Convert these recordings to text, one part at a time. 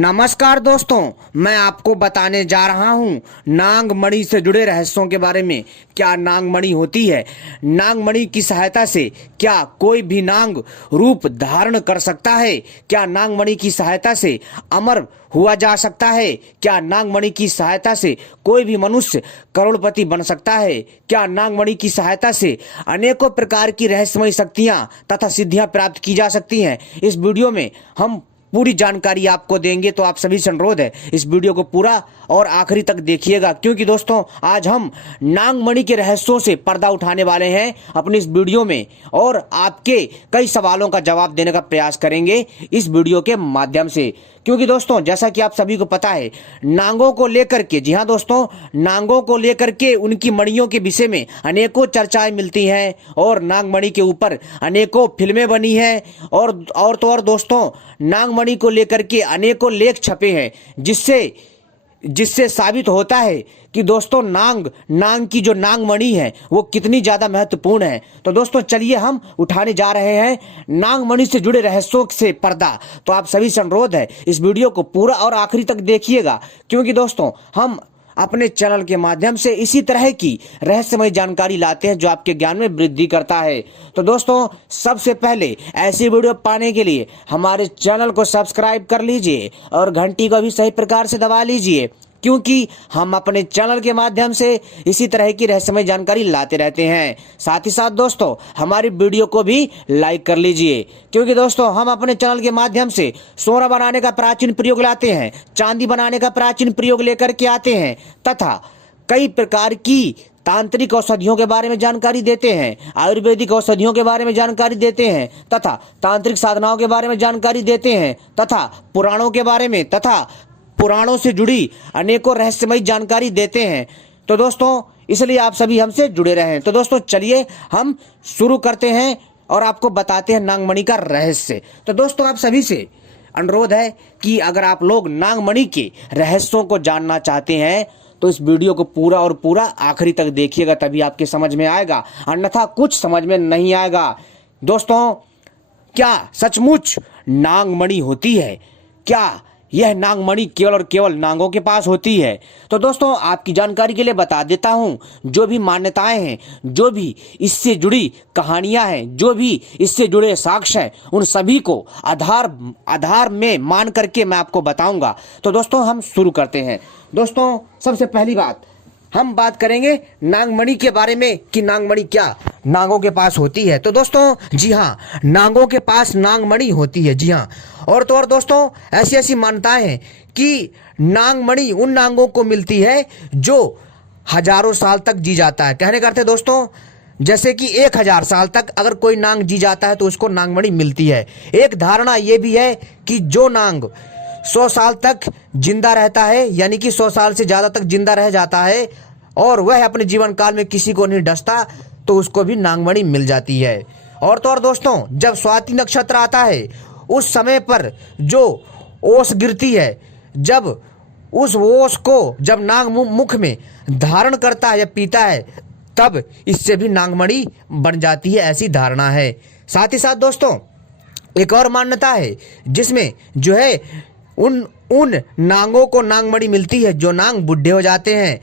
नमस्कार दोस्तों, मैं आपको बताने जा रहा हूं नाग मणि से जुड़े रहस्यों के बारे में। क्या नाग मणि होती है? नाग मणि की सहायता से क्या कोई भी नाग रूप धारण कर सकता है? क्या नाग मणि की सहायता से अमर हुआ जा सकता है? क्या नाग मणि की सहायता से कोई भी मनुष्य करोड़पति बन सकता है? क्या नाग मणि की सहायता से अनेकों प्रकार की रहस्यमयी शक्तियां तथा सिद्धियां प्राप्त की जा सकती हैं? इस वीडियो में हम पूरी जानकारी आपको देंगे, तो आप सभी से अनुरोध है इस वीडियो को पूरा और आखिरी तक देखिएगा, क्योंकि दोस्तों आज हम नागमणि के रहस्यों से पर्दा उठाने वाले हैं अपनी इस वीडियो में, और आपके कई सवालों का जवाब देने का प्रयास करेंगे इस वीडियो के माध्यम से। क्योंकि दोस्तों जैसा कि आप सभी को पता है, नांगों को लेकर के, जी हाँ दोस्तों, नांगों को लेकर के उनकी मणियों के विषय में अनेकों चर्चाएं मिलती हैं और नागमणि के ऊपर अनेकों फिल्में बनी हैं और दोस्तों नागमणि को लेकर के अनेकों लेख छपे हैं, जिससे साबित होता है कि दोस्तों नाग की जो नागमणि है वो कितनी ज़्यादा महत्वपूर्ण है। तो दोस्तों चलिए हम उठाने जा रहे हैं नागमणि से जुड़े रहस्यों से पर्दा। तो आप सभी से अनुरोध है इस वीडियो को पूरा और आखिरी तक देखिएगा, क्योंकि दोस्तों हम अपने चैनल के माध्यम से इसी तरह की रहस्यमय जानकारी लाते हैं जो आपके ज्ञान में वृद्धि करता है। तो दोस्तों सबसे पहले ऐसी वीडियो पाने के लिए हमारे चैनल को सब्सक्राइब कर लीजिए और घंटी को भी सही प्रकार से दबा लीजिए, क्योंकि हम अपने चैनल के माध्यम से इसी तरह की रहस्यमय जानकारी लाते रहते हैं। साथ ही साथ दोस्तों हमारी वीडियो को भी लाइक कर लीजिए, क्योंकि दोस्तों हम अपने चैनल के माध्यम से सोना बनाने का प्राचीन प्रयोग लाते हैं, चांदी बनाने का प्राचीन प्रयोग लेकर के आते हैं, तथा कई प्रकार की तांत्रिक औषधियों के बारे में जानकारी देते हैं, आयुर्वेदिक औषधियों के बारे में जानकारी देते हैं, तथा तांत्रिक साधनाओं के बारे में जानकारी देते हैं, तथा पुराणों के बारे में तथा पुराणों से जुड़ी अनेकों रहस्यमयी जानकारी देते हैं। तो दोस्तों इसलिए आप सभी हमसे जुड़े रहें। तो दोस्तों चलिए हम शुरू करते हैं और आपको बताते हैं नागमणि का रहस्य। तो दोस्तों आप सभी से अनुरोध है कि अगर आप लोग नागमणि के रहस्यों को जानना चाहते हैं तो इस वीडियो को पूरा और पूरा आखिरी तक देखिएगा, तभी आपके समझ में आएगा, अन्यथा कुछ समझ में नहीं आएगा। दोस्तों क्या सचमुच नागमणि होती है? क्या यह नागमणि केवल और केवल नागों के पास होती है? तो दोस्तों आपकी जानकारी के लिए बता देता हूं, जो भी मान्यताएं हैं, जो भी इससे जुड़ी कहानियां हैं, जो भी इससे जुड़े साक्ष्य हैं, उन सभी को आधार में मान करके मैं आपको बताऊंगा। तो दोस्तों हम शुरू करते हैं। दोस्तों सबसे पहली बात हम बात करेंगे नागमणि के बारे में कि नागमणि क्या नागों के पास होती है। तो दोस्तों जी हाँ, नागों के पास नागमणि होती है, जी हाँ। और तो और दोस्तों ऐसी मान्यताएं हैं कि नागमणि उन नागों को मिलती है जो हजारों साल तक जी जाता है। कहने का अर्थ है दोस्तों, जैसे कि 1000 साल तक अगर कोई नाग जी जाता है तो उसको नागमणि मिलती है। एक धारणा यह भी है कि जो नाग 100 साल तक जिंदा रहता है, यानी कि 100 साल से ज्यादा तक जिंदा रह जाता है और वह अपने जीवन काल में किसी को नहीं डसता, तो उसको भी नागमणि मिल जाती है। और तो और दोस्तों जब स्वाति नक्षत्र आता है उस समय पर जो ओस गिरती है, जब उस ओस को जब नाग मुख में धारण करता है या पीता है, तब इससे भी नागमणि बन जाती है, ऐसी धारणा है। साथ ही साथ दोस्तों एक और मान्यता है जिसमें जो है उन नागों को नागमणि मिलती है जो नाग बूढ़े हो जाते हैं,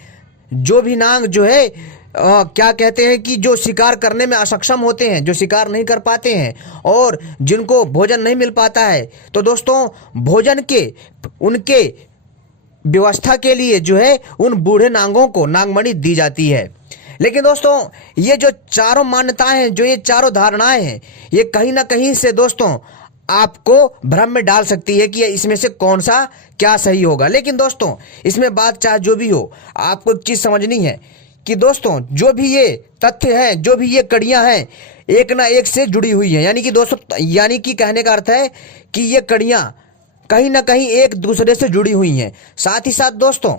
जो भी नाग जो है क्या कहते हैं कि जो शिकार करने में असक्षम होते हैं, जो शिकार नहीं कर पाते हैं और जिनको भोजन नहीं मिल पाता है। तो दोस्तों भोजन के उनके व्यवस्था के लिए जो है उन बूढ़े नागों को नागमणि दी जाती है। लेकिन दोस्तों ये जो चारों मान्यताएं हैं, जो ये चारों धारणाएं हैं, ये कहीं ना कहीं से दोस्तों आपको भ्रम में डाल सकती है कि इसमें से कौन सा क्या सही होगा। लेकिन दोस्तों इसमें बात चाहे जो भी हो, आपको एक चीज समझनी है कि दोस्तों जो भी ये तथ्य हैं, जो भी ये कड़ियां हैं, एक ना एक से जुड़ी हुई हैं। यानी कि दोस्तों, यानी कि कहने का अर्थ है कि ये कड़ियां कहीं ना कहीं एक दूसरे से जुड़ी हुई हैं। साथ ही साथ दोस्तों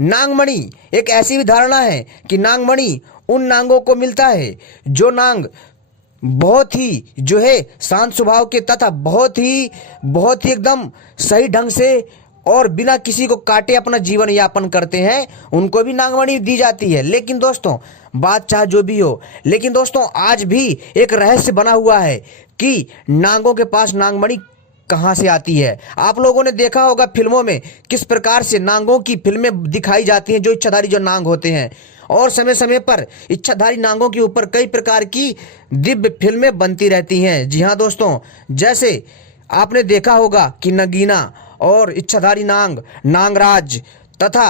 नागमणि एक ऐसी भी धारणा है कि नागमणि उन नागों को मिलता है जो नाग बहुत ही जो है शांत स्वभाव के तथा बहुत ही एकदम सही ढंग से और बिना किसी को काटे अपना जीवन यापन करते हैं, उनको भी नागमणि दी जाती है। लेकिन दोस्तों बात चाहे जो भी हो, लेकिन दोस्तों आज भी एक रहस्य बना हुआ है कि नागों के पास नागमणि कहाँ से आती है। आप लोगों ने देखा होगा फिल्मों में किस प्रकार से नांगों की फिल्में दिखाई जाती हैं, जो इच्छाधारी जो नांग होते हैं, और समय समय पर इच्छाधारी नांगों के ऊपर कई प्रकार की दिव्य फिल्में बनती रहती हैं। जी हाँ दोस्तों, जैसे आपने देखा होगा कि नगीना और इच्छाधारी नांग, नांगराज तथा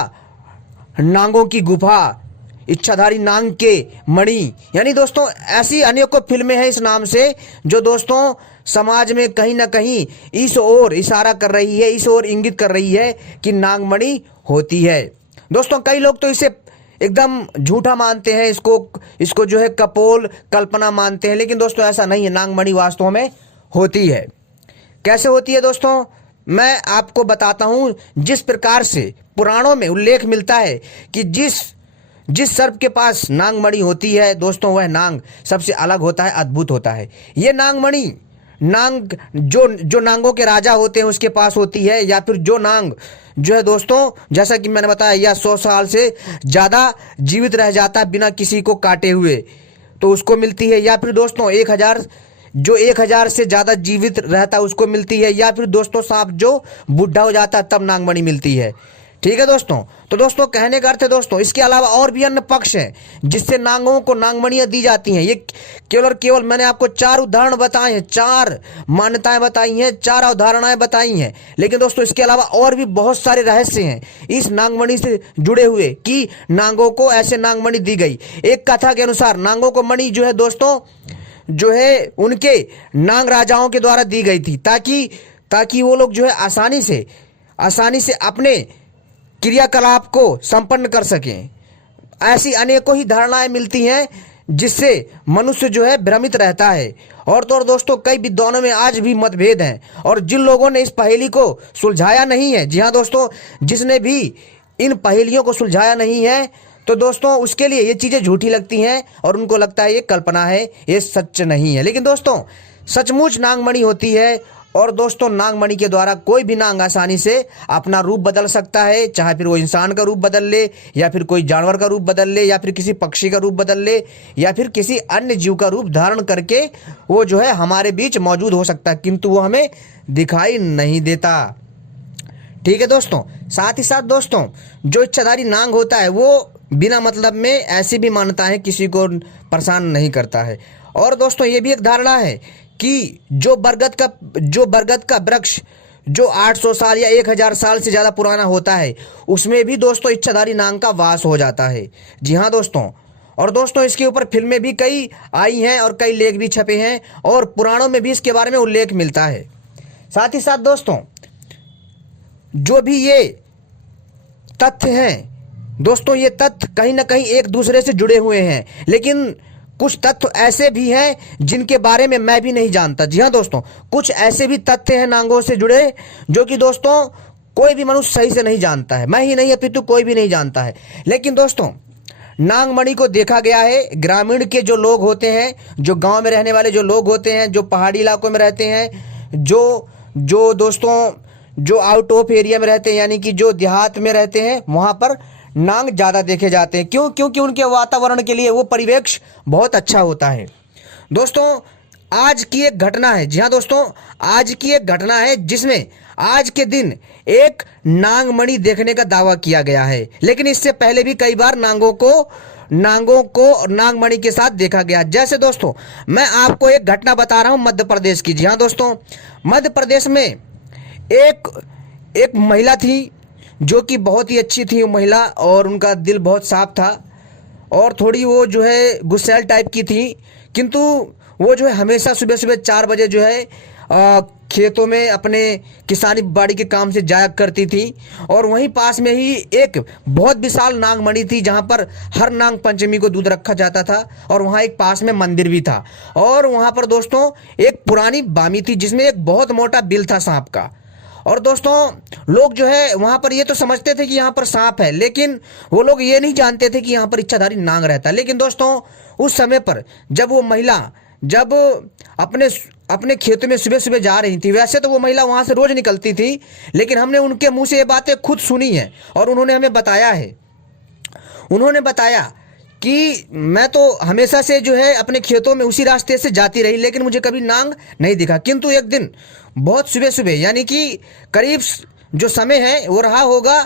नांगों की गुफा, इच्छाधारी नांग के मणि, यानी दोस्तों ऐसी अनेकों फिल्में हैं इस नाम से, जो दोस्तों समाज में कहीं ना कहीं इस ओर इशारा कर रही है, इस ओर इंगित कर रही है कि नागमणि होती है। दोस्तों कई लोग तो इसे एकदम झूठा मानते हैं, इसको जो है कपोल कल्पना मानते हैं, लेकिन दोस्तों ऐसा नहीं है। नागमणि वास्तव में होती है। कैसे होती है दोस्तों, मैं आपको बताता हूं। जिस प्रकार से पुराणों में उल्लेख मिलता है कि जिस सर्प के पास नागमणि होती है दोस्तों, वह नांग सबसे अलग होता है, अद्भुत होता है। ये नागमणि नांग जो नांगों के राजा होते हैं उसके पास होती है, या फिर जो नांग जो है दोस्तों, जैसा कि मैंने बताया, या 100 साल से ज़्यादा जीवित रह जाता है बिना किसी को काटे हुए, तो उसको मिलती है। या फिर दोस्तों 1000 से ज़्यादा जीवित रहता है उसको मिलती है। या फिर दोस्तों सांप जो बूढ़ा हो जाता है तब नागमणि मिलती है। ठीक है दोस्तों, तो दोस्तों कहने का अर्थ है दोस्तों, इसके अलावा और भी अन्य पक्ष हैं जिससे नांगों को नागमणियां दी जाती हैं। ये केवल मैंने आपको 4 उदाहरण बताए हैं, 4 मान्यताएं बताई हैं, 4 अवधारणाएं बताई हैं, लेकिन दोस्तों इसके अलावा और भी बहुत सारे रहस्य हैं इस नागमणि से जुड़े हुए कि नांगों को ऐसे नागमणि दी गई। एक कथा के अनुसार नांगों को मणि जो है दोस्तों, जो है उनके नांग राजाओं के द्वारा दी गई थी, ताकि वो लोग जो है आसानी से अपने क्रियाकलाप को संपन्न कर सकें। ऐसी अनेकों ही धारणाएं मिलती हैं जिससे मनुष्य जो है भ्रमित रहता है। और तो और दोस्तों कई विद्वानों में आज भी मतभेद हैं, और जिन लोगों ने इस पहेली को सुलझाया नहीं है, जी हाँ दोस्तों, जिसने भी इन पहेलियों को सुलझाया नहीं है, तो दोस्तों उसके लिए ये चीज़ें झूठी लगती हैं और उनको लगता है ये कल्पना है, ये सच नहीं है। लेकिन दोस्तों सचमुच नागमणि होती है, और दोस्तों नागमणि के द्वारा कोई भी नांग आसानी से अपना रूप बदल सकता है, चाहे फिर वो इंसान का रूप बदल ले, या फिर कोई जानवर का रूप बदल ले, या फिर किसी पक्षी का रूप बदल ले, या फिर किसी अन्य जीव का रूप धारण करके वो जो है हमारे बीच मौजूद हो सकता है, किंतु वो हमें दिखाई नहीं देता। ठीक है दोस्तों, साथ ही साथ दोस्तों जो इच्छाधारी नांग होता है वो बिना मतलब में ऐसी भी मान्यताएं किसी को परेशान नहीं करता है। और दोस्तों ये भी एक धारणा है कि जो बरगद का वृक्ष जो 800 साल या 1000 साल से ज़्यादा पुराना होता है, उसमें भी दोस्तों इच्छाधारी नांग का वास हो जाता है। जी हाँ दोस्तों, और दोस्तों इसके ऊपर फिल्में भी कई आई हैं और कई लेख भी छपे हैं, और पुराणों में भी इसके बारे में उल्लेख मिलता है। साथ ही साथ दोस्तों जो भी ये तथ्य हैं दोस्तों, ये तथ्य कहीं ना कहीं एक दूसरे से जुड़े हुए हैं, लेकिन कुछ तथ्य ऐसे भी हैं जिनके बारे में मैं भी नहीं जानता। जी हाँ दोस्तों, कुछ ऐसे भी तथ्य हैं नांगों से जुड़े जो कि दोस्तों कोई भी मनुष्य सही से नहीं जानता है, मैं ही नहीं अपितु कोई भी नहीं जानता है। लेकिन दोस्तों नागमणि को देखा गया है, ग्रामीण के जो लोग होते हैं, जो गांव में रहने वाले जो लोग होते हैं, जो पहाड़ी इलाकों में रहते हैं, जो दोस्तों जो आउट ऑफ एरिया में रहते हैं, यानी कि जो देहात में रहते हैं, वहाँ पर नांग ज़्यादा देखे जाते हैं। क्यों? क्योंकि उनके वातावरण के लिए वो परिवेश बहुत अच्छा होता है। दोस्तों आज की एक घटना है, जी हाँ दोस्तों, आज की एक घटना है जिसमें आज के दिन एक नागमणि देखने का दावा किया गया है, लेकिन इससे पहले भी कई बार नांगों को नागमणि के साथ देखा गया। जैसे दोस्तों मैं आपको एक घटना बता रहा हूं मध्य प्रदेश की। जी हाँ दोस्तों, मध्य प्रदेश में एक महिला थी जो कि बहुत ही अच्छी थी वो महिला, और उनका दिल बहुत साफ था, और थोड़ी वो जो है गुस्सैल टाइप की थी, किंतु वो जो है हमेशा सुबह सुबह 4 बजे जो है खेतों में अपने किसानी बाड़ी के काम से जाया करती थी। और वहीं पास में ही एक बहुत विशाल नागमणि थी जहां पर हर नाग पंचमी को दूध रखा जाता था, और वहां एक पास में मंदिर भी था। और वहां पर दोस्तों एक पुरानी बामी थी जिसमें एक बहुत मोटा बिल था सांप का। और दोस्तों लोग जो है वहां पर ये तो समझते थे कि यहाँ पर सांप है, लेकिन वो लोग ये नहीं जानते थे कि यहाँ पर इच्छाधारी नाग रहता है। लेकिन दोस्तों उस समय पर जब वो महिला अपने खेतों में सुबह सुबह जा रही थी, वैसे तो वो महिला वहां से रोज निकलती थी, लेकिन हमने उनके मुंह से ये बातें खुद सुनी हैं, और उन्होंने हमें बताया है। उन्होंने बताया कि मैं तो हमेशा से जो है अपने खेतों में उसी रास्ते से जाती रही, लेकिन मुझे कभी नांग नहीं दिखा। किंतु एक दिन बहुत सुबह सुबह, यानी कि करीब जो समय है वो रहा होगा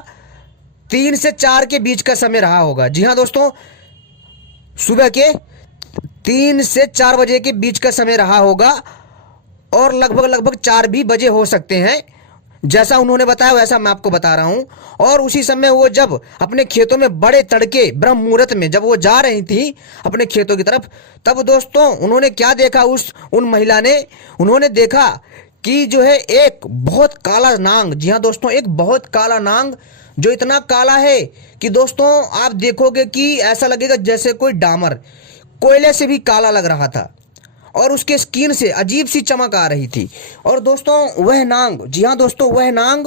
3 से 4 के बीच का समय रहा होगा। जी हाँ दोस्तों, सुबह के 3 से 4 बजे के बीच का समय रहा होगा, और लगभग 4 भी बजे हो सकते हैं। जैसा उन्होंने बताया वैसा मैं आपको बता रहा हूं। और उसी समय वो जब अपने खेतों में बड़े तड़के ब्रह्म मुहूर्त में जब वो जा रही थी अपने खेतों की तरफ, तब दोस्तों उन्होंने क्या देखा, उन महिला ने उन्होंने देखा कि जो है एक बहुत काला नांग, जी हाँ दोस्तों, एक बहुत काला नांग, जो इतना काला है कि दोस्तों आप देखोगे कि ऐसा लगेगा जैसे कोई डामर, कोयले से भी काला लग रहा था, और उसके स्किन से अजीब सी चमक आ रही थी। और दोस्तों वह नांग, जी हाँ दोस्तों, वह नांग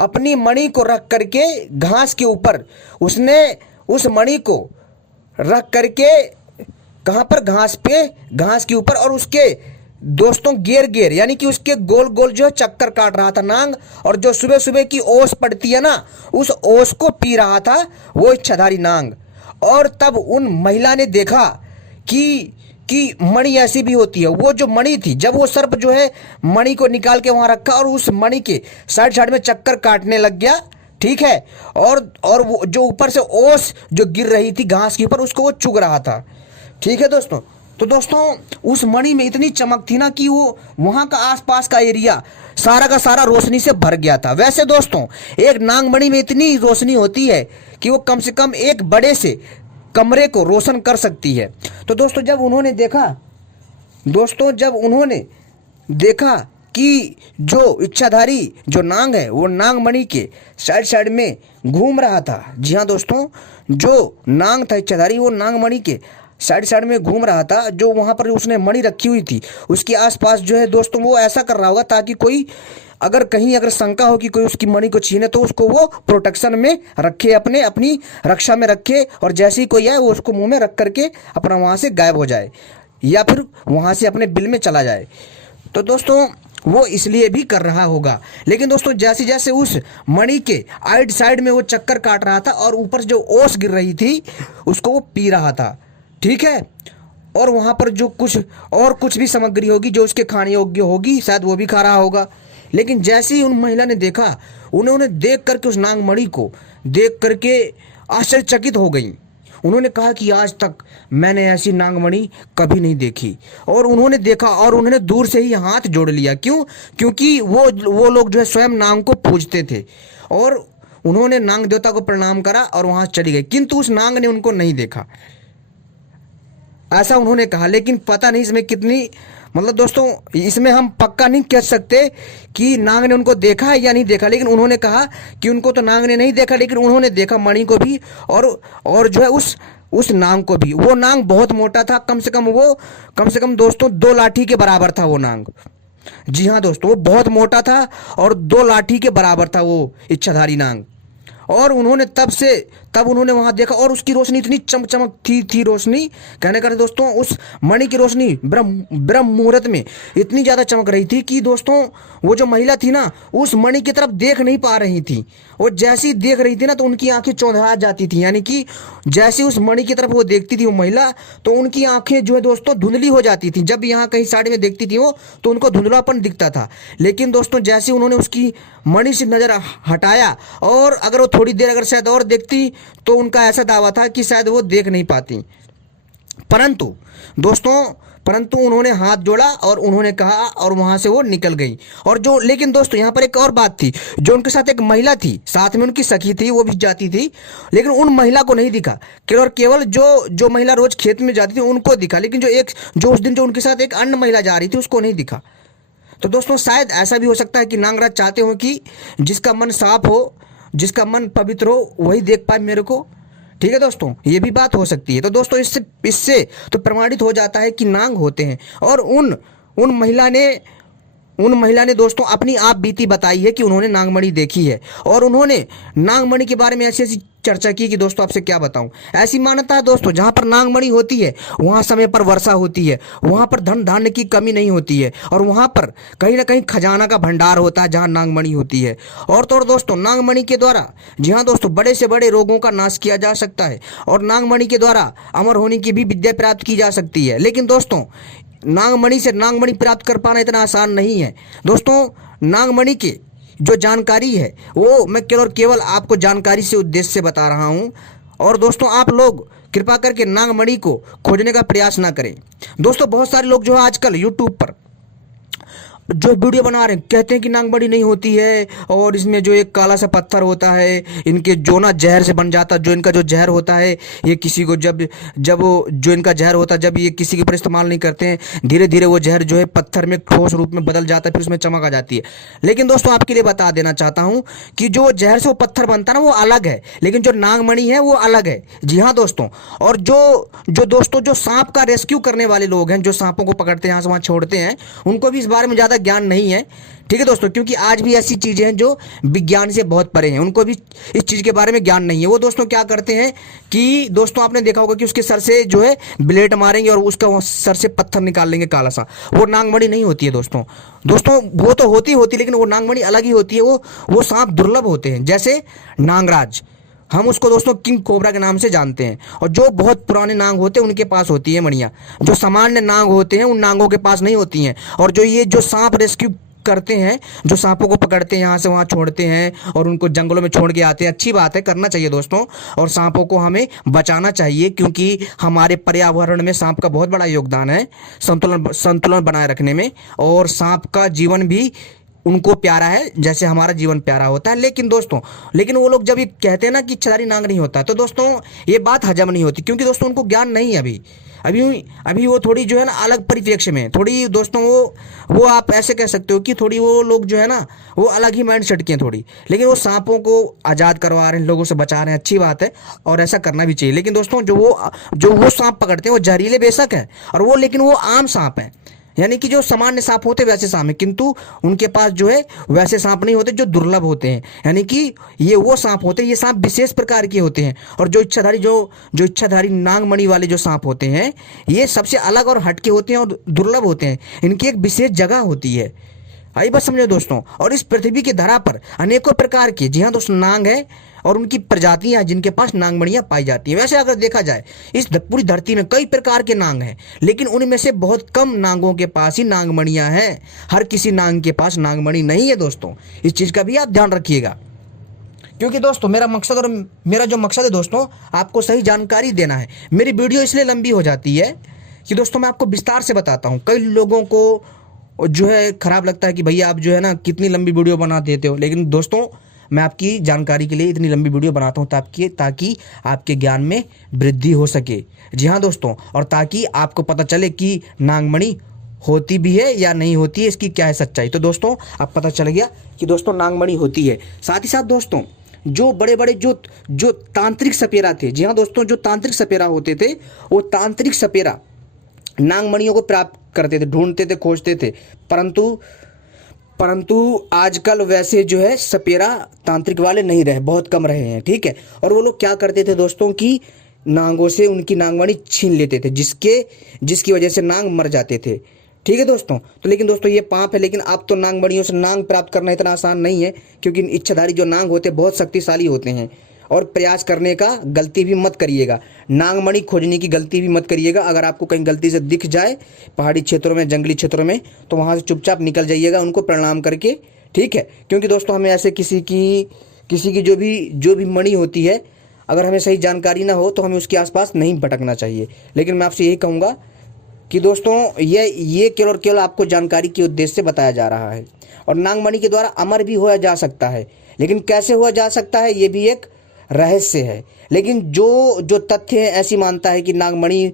अपनी मणि को रख करके घास के ऊपर, उसने उस मणि को रख करके कहाँ पर, घास पे, घास के ऊपर, और उसके दोस्तों गेर गेर, यानी कि उसके गोल गोल जो है चक्कर काट रहा था नांग। और जो सुबह सुबह की ओस पड़ती है ना, उस ओस को पी रहा था वो इच्छाधारी नांग। और तब उन महिला ने देखा कि मणि ऐसी भी होती है। वो जो मणि थी, जब वो सर्प जो है मणि को निकाल के वहां रखा और उस मणि के साइड साइड में चक्कर काटने लग गया, ठीक है, और वो जो ऊपर से ओस जो गिर रही थी घास के ऊपर, उसको वो चुग रहा था, ठीक है दोस्तों। तो दोस्तों उस मणि में इतनी चमक थी ना कि वो वहां का आसपास का एरिया सारा का सारा रोशनी से भर गया था। वैसे दोस्तों एक नांग मणि में इतनी रोशनी होती है कि वो कम से कम एक बड़े से कमरे को रोशन कर सकती है। तो दोस्तों जब उन्होंने देखा कि जो इच्छाधारी जो नांग है वो नांग मणि के साइड साइड में घूम रहा था। जी हाँ दोस्तों, जो नांग था इच्छाधारी वो नांग मणि के साइड साइड में घूम रहा था। जो वहां पर उसने मणि रखी हुई थी उसके आसपास जो है दोस्तों वो ऐसा कर रहा होगा ताकि कोई अगर शंका हो कि कोई उसकी मणि को छीने तो उसको वो प्रोटेक्शन में रखे, अपनी रक्षा में रखे, और जैसे ही कोई आए वो उसको मुंह में रख करके अपना वहां से गायब हो जाए या फिर वहां से अपने बिल में चला जाए। तो दोस्तों वो इसलिए भी कर रहा होगा। लेकिन दोस्तों जैसे जैसे उस मणि के आइड साइड में वो चक्कर काट रहा था और ऊपर से जो ओस गिर रही थी उसको वो पी रहा था, ठीक है, और वहां पर जो कुछ भी सामग्री होगी जो उसके खाने योग्य होगी शायद वो भी खा रहा होगा। लेकिन जैसे ही उन महिला ने देखा, उन्होंने देख करके उस नांग मणि को देख करके आश्चर्यचकित हो गई। उन्होंने कहा कि आज तक मैंने ऐसी नांग मणि कभी नहीं देखी। और उन्होंने देखा और उन्होंने दूर से ही हाथ जोड़ लिया। क्यों? क्योंकि वो लोग जो है स्वयं नांग को पूजते थे, और उन्होंने नांग देवता को प्रणाम करा और वहां चली गई। किंतु उस नांग ने उनको नहीं देखा, ऐसा उन्होंने कहा। लेकिन पता नहीं इसमें कितनी, मतलब दोस्तों इसमें हम पक्का नहीं कह सकते कि नांग ने उनको देखा है या नहीं देखा। लेकिन उन्होंने कहा कि उनको तो नांग ने नहीं देखा, लेकिन उन्होंने देखा मणि को भी और जो है उस नांग को भी। वो नांग बहुत मोटा था, कम से कम दोस्तों 2 लाठी के बराबर था वो नांग। जी हाँ दोस्तों, वो बहुत मोटा था और 2 लाठी के बराबर था वो इच्छाधारी नांग। और उन्होंने तब उन्होंने वहां देखा और उसकी रोशनी इतनी चमक थी रोशनी, कहने का दोस्तों उस मणि की रोशनी ब्रह्म मुहूर्त में इतनी ज्यादा चमक रही थी कि दोस्तों वो जो महिला थी ना उस मणि की तरफ देख नहीं पा रही थी। वो जैसी देख रही थी ना तो उनकी आंखें चौंधा जाती थी, यानी कि जैसे उस मणि की तरफ वो देखती थी वो महिला तो उनकी आंखें जो है दोस्तों धुंधली हो जाती थी। जब यहाँ कहीं साइड में देखती थी वो तो उनको धुंधलापन दिखता था। लेकिन दोस्तों जैसे उन्होंने उसकी मणि से नजर हटाया और अगर वो थोड़ी देर अगर शायद और देखती तो उनका ऐसा दावा था कि शायद वो देख नहीं पाती। परंतु उन्होंने हाथ जोड़ा और उन्होंने कहा और वहां से वो निकल गई। लेकिन दोस्तों यहाँ पर एक और बात थी, जो उनके साथ एक महिला थी, साथ में उनकी सखी थी, वो भी जाती थी, लेकिन उन महिला को नहीं दिखा। केवल जो महिला रोज खेत में जाती थी उनको दिखा, लेकिन जो उस दिन जो उनके साथ एक अन्य महिला जा रही थी उसको नहीं दिखा। तो दोस्तों शायद ऐसा भी हो सकता है कि नागराज चाहते हो कि जिसका मन साफ हो, जिसका मन पवित्र हो वही देख पाए मेरे को, ठीक है दोस्तों, ये भी बात हो सकती है। तो दोस्तों इससे तो प्रमाणित हो जाता है कि नांग होते हैं। और उन महिला ने दोस्तों अपनी आप बीती बताई है कि उन्होंने नागमणि देखी है और उन्होंने नागमणि के बारे में ऐसी ऐसी चर्चा की कि दोस्तों आपसे क्या बताऊं। ऐसी मान्यता है दोस्तों, जहां पर नागमणि होती है वहां समय पर वर्षा होती है, वहां पर धन धान्य की कमी नहीं होती है, और वहां पर कहीं ना कहीं खजाना का भंडार होता है जहां नागमणि होती है। और तो और दोस्तों, नागमणि के द्वारा, जी हाँ दोस्तों, बड़े से बड़े रोगों का नाश किया जा सकता है, और नागमणि के द्वारा अमर होने की भी विद्या प्राप्त की जा सकती है। लेकिन दोस्तों, नागमणि से नागमणि प्राप्त कर पाना इतना आसान नहीं है दोस्तों। नागमणि के जो जानकारी है वो मैं केवल और केवल आपको जानकारी से उद्देश्य से बता रहा हूं। और दोस्तों, आप लोग कृपा करके नागमणि को खोजने का प्रयास ना करें। दोस्तों, बहुत सारे लोग जो है आजकल यूट्यूब पर जो वीडियो बना रहे हैं, कहते हैं कि नागमणि नहीं होती है, और इसमें जो एक काला सा पत्थर होता है, इनके जो ना जहर से बन जाता है। जो इनका जो जहर होता है, ये किसी को जब जब वो जो इनका जहर होता है, जब ये किसी के ऊपर इस्तेमाल नहीं करते हैं, धीरे धीरे वो जहर जो है पत्थर में ठोस रूप में बदल जाता है, फिर उसमें चमक आ जाती है। लेकिन दोस्तों, आपके लिए बता देना चाहता हूं कि जो जहर से वो पत्थर बनता है ना, वो अलग है, लेकिन जो नागमणि है वो अलग है। जी हाँ दोस्तों। और जो जो दोस्तों जो सांप का रेस्क्यू करने वाले लोग हैं, जो सांपों को पकड़ते हैं, यहाँ से वहाँ छोड़ते हैं, उनको भी इस बारे में ज़्यादा ज्ञान नहीं है। ठीक है दोस्तों, क्योंकि आज भी ऐसी चीजें हैं जो विज्ञान से बहुत परे हैं, उनको भी इस चीज के बारे में ज्ञान नहीं है। वो दोस्तों क्या करते हैं कि दोस्तों आपने देखा होगा कि उसके सर से जो है ब्लेड मारेंगे और उसका सर से पत्थर निकाल लेंगे काला सा। वो नागमणि नहीं होती है दोस्तों। दोस्तों, वो तो होती लेकिन वो नागमणि अलग ही होती है। वो सांप दुर्लभ होते हैं, जैसे नागराज, हम उसको दोस्तों किंग कोबरा के नाम से जानते हैं। और जो बहुत पुराने नाग होते हैं उनके पास होती है मणियां, जो सामान्य नाग होते हैं उन नागों के पास नहीं होती हैं। और जो ये जो सांप रेस्क्यू करते हैं, जो सांपों को पकड़ते हैं, यहाँ से वहाँ छोड़ते हैं और उनको जंगलों में छोड़ के आते हैं, अच्छी बात है, करना चाहिए दोस्तों। और सांपों को हमें बचाना चाहिए, क्योंकि हमारे पर्यावरण में सांप का बहुत बड़ा योगदान है संतुलन बनाए रखने में। और सांप का जीवन भी उनको प्यारा है जैसे हमारा जीवन प्यारा होता है। लेकिन दोस्तों, वो लोग जब ये कहते हैं ना कि इच्छाधारी नाग नहीं होता, तो दोस्तों ये बात हजम नहीं होती, क्योंकि दोस्तों उनको ज्ञान नहीं है अभी अभी वो थोड़ी जो है ना अलग परिप्रेक्ष्य में, थोड़ी दोस्तों वो आप ऐसे कह सकते हो कि थोड़ी वो लोग जो है ना वो अलग ही माइंड सेट के हैं थोड़ी। लेकिन वो सांपों को आज़ाद करवा रहे हैं, लोगों से बचा रहे हैं, अच्छी बात है और ऐसा करना भी चाहिए। लेकिन दोस्तों, जो वो सांप पकड़ते हैं वो जहरीले बेशक है, और वो लेकिन वो आम सांप है, यानी कि जो सामान्य सांप होते वैसे सांप है, किंतु उनके पास जो है वैसे सांप नहीं होते, जो दुर्लभ होते हैं। यानी कि ये वो सांप होते हैं, ये सांप विशेष प्रकार के होते हैं। और जो इच्छाधारी नागमणि वाले जो सांप होते हैं, ये सबसे अलग और हटके होते हैं और दुर्लभ होते हैं। इनकी एक विशेष जगह होती है, आई बात समझो दोस्तों। और इस पृथ्वी की धरा पर अनेकों प्रकार के, जी हाँ दोस्तों, नाग है और उनकी प्रजातियां हैं जिनके पास नागमणियां पाई जाती हैं। वैसे अगर देखा जाए इस पूरी धरती में कई प्रकार के नाग हैं, लेकिन उनमें से बहुत कम नागों के पास ही नागमणियां हैं। हर किसी नाग के पास नागमणि नहीं है दोस्तों, इस चीज का भी आप ध्यान रखिएगा। क्योंकि दोस्तों मेरा जो मकसद है दोस्तों, आपको सही जानकारी देना है। मेरी वीडियो इसलिए लंबी हो जाती है कि दोस्तों मैं आपको विस्तार से बताता हूँ। कई लोगों को जो है खराब लगता है कि भैया आप जो है ना कितनी लंबी वीडियो बना देते हो, लेकिन दोस्तों मैं आपकी जानकारी के लिए इतनी लंबी वीडियो बनाता हूँ ताकि आपके ज्ञान में वृद्धि हो सके। जी हाँ दोस्तों, और ताकि आपको पता चले कि नागमणि होती भी है या नहीं होती है, इसकी क्या है सच्चाई। तो दोस्तों अब पता चल गया कि दोस्तों नागमणि होती है। साथ ही साथ दोस्तों जो बड़े बड़े जो तांत्रिक सपेरा थे, जी हाँ दोस्तों, जो तांत्रिक सपेरा होते थे, वो तांत्रिक सपेरा नागमणियों को प्राप्त करते थे, ढूंढते थे, खोजते थे। परंतु आजकल वैसे जो है सपेरा तांत्रिक वाले नहीं रहे, बहुत कम रहे हैं। ठीक है, और वो लोग क्या करते थे दोस्तों कि नागों से उनकी नागमणि छीन लेते थे, जिसकी वजह से नाग मर जाते थे। ठीक है दोस्तों, तो लेकिन दोस्तों ये पाप है। लेकिन अब तो नागमणियों से नाग प्राप्त करना इतना आसान नहीं है, क्योंकि इच्छाधारी जो नाग होते हैं बहुत शक्तिशाली होते हैं। और प्रयास करने का गलती भी मत करिएगा, नागमणि खोजने की गलती भी मत करिएगा। अगर आपको कहीं गलती से दिख जाए पहाड़ी क्षेत्रों में, जंगली क्षेत्रों में, तो वहाँ से चुपचाप निकल जाइएगा उनको प्रणाम करके। ठीक है, क्योंकि दोस्तों हमें ऐसे किसी की जो भी मणि होती है, अगर हमें सही जानकारी ना हो तो हमें उसके आसपास नहीं भटकना चाहिए। लेकिन मैं आपसे यही कहूँगा कि दोस्तों ये केवल आपको जानकारी के उद्देश्य से बताया जा रहा है। और नागमणि के द्वारा अमर भी होया जा सकता है, लेकिन कैसे हुआ जा सकता है ये भी एक रहस्य है। लेकिन जो तथ्य है, ऐसी मानता है कि नागमणि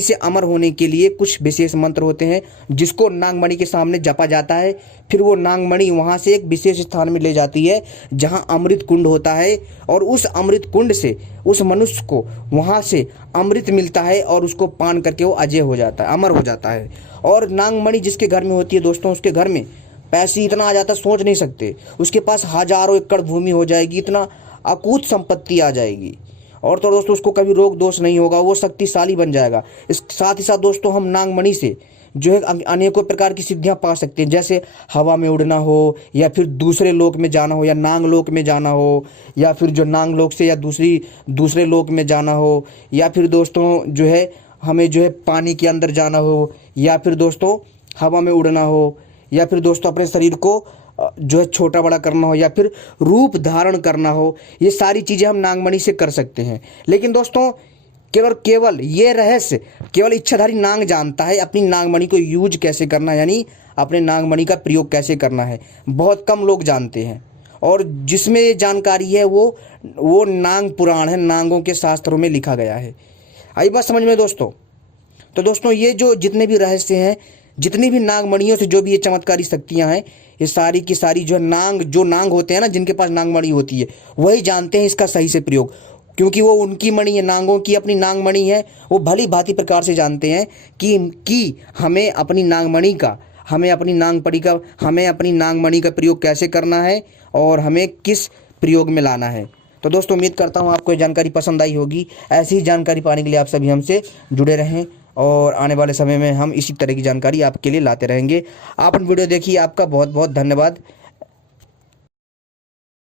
से अमर होने के लिए कुछ विशेष मंत्र होते हैं, जिसको नागमणि के सामने जपा जाता है। फिर वो नागमणि वहाँ से एक विशेष स्थान में ले जाती है जहाँ अमृत कुंड होता है, और उस अमृत कुंड से उस मनुष्य को वहाँ से अमृत मिलता है और उसको पान करके वो अजय हो जाता है, अमर हो जाता है। और नागमणि जिसके घर में होती है दोस्तों, उसके घर में पैसे इतना आ जाता सोच नहीं सकते। उसके पास हजारों एकड़ भूमि हो जाएगी, इतना अकूत संपत्ति आ जाएगी। और तो दोस्तों उसको कभी रोग दोष नहीं होगा, वो शक्तिशाली बन जाएगा। इस साथ ही साथ दोस्तों हम नागमणि से जो है अनेकों प्रकार की सिद्धियां पा सकते हैं, जैसे हवा में उड़ना हो, या फिर दूसरे लोक में जाना हो, या नांग लोक में जाना हो, या फिर जो नांग लोक से या दूसरे लोक में जाना हो, या फिर दोस्तों जो है हमें जो है पानी के अंदर जाना हो, या फिर दोस्तों हवा में उड़ना हो, या फिर दोस्तों अपने शरीर को जो है छोटा बड़ा करना हो, या फिर रूप धारण करना हो। ये सारी चीज़ें हम नागमणि से कर सकते हैं। लेकिन दोस्तों केवल ये रहस्य केवल इच्छाधारी नांग जानता है, अपनी नागमणि को यूज कैसे करना है, यानी अपने नागमणि का प्रयोग कैसे करना है, बहुत कम लोग जानते हैं। और जिसमें ये जानकारी है वो नांग पुराण है, नांगों के शास्त्रों में लिखा गया है। आई बात समझ में दोस्तों? तो दोस्तों ये जो जितने भी रहस्य हैं, जितनी भी नागमणियों से जो भी ये चमत्कारी शक्तियां हैं, ये सारी की सारी जो नांग होते हैं ना, जिनके पास नागमणि होती है, वही जानते हैं इसका सही से प्रयोग, क्योंकि वो उनकी मणि है, नांगों की अपनी नागमणि है। वो भली भांति प्रकार से जानते हैं कि हमें अपनी नागमणि का, हमें अपनी नागमणि का प्रयोग कैसे करना है और हमें किस प्रयोग में लाना है। तो दोस्तों उम्मीद करता हूँ आपको ये जानकारी पसंद आई होगी। ऐसी ही जानकारी पाने के लिए आप सभी हमसे जुड़े रहें, और आने वाले समय में हम इसी तरह की जानकारी आपके लिए लाते रहेंगे। आपने वीडियो देखी, आपका बहुत बहुत धन्यवाद।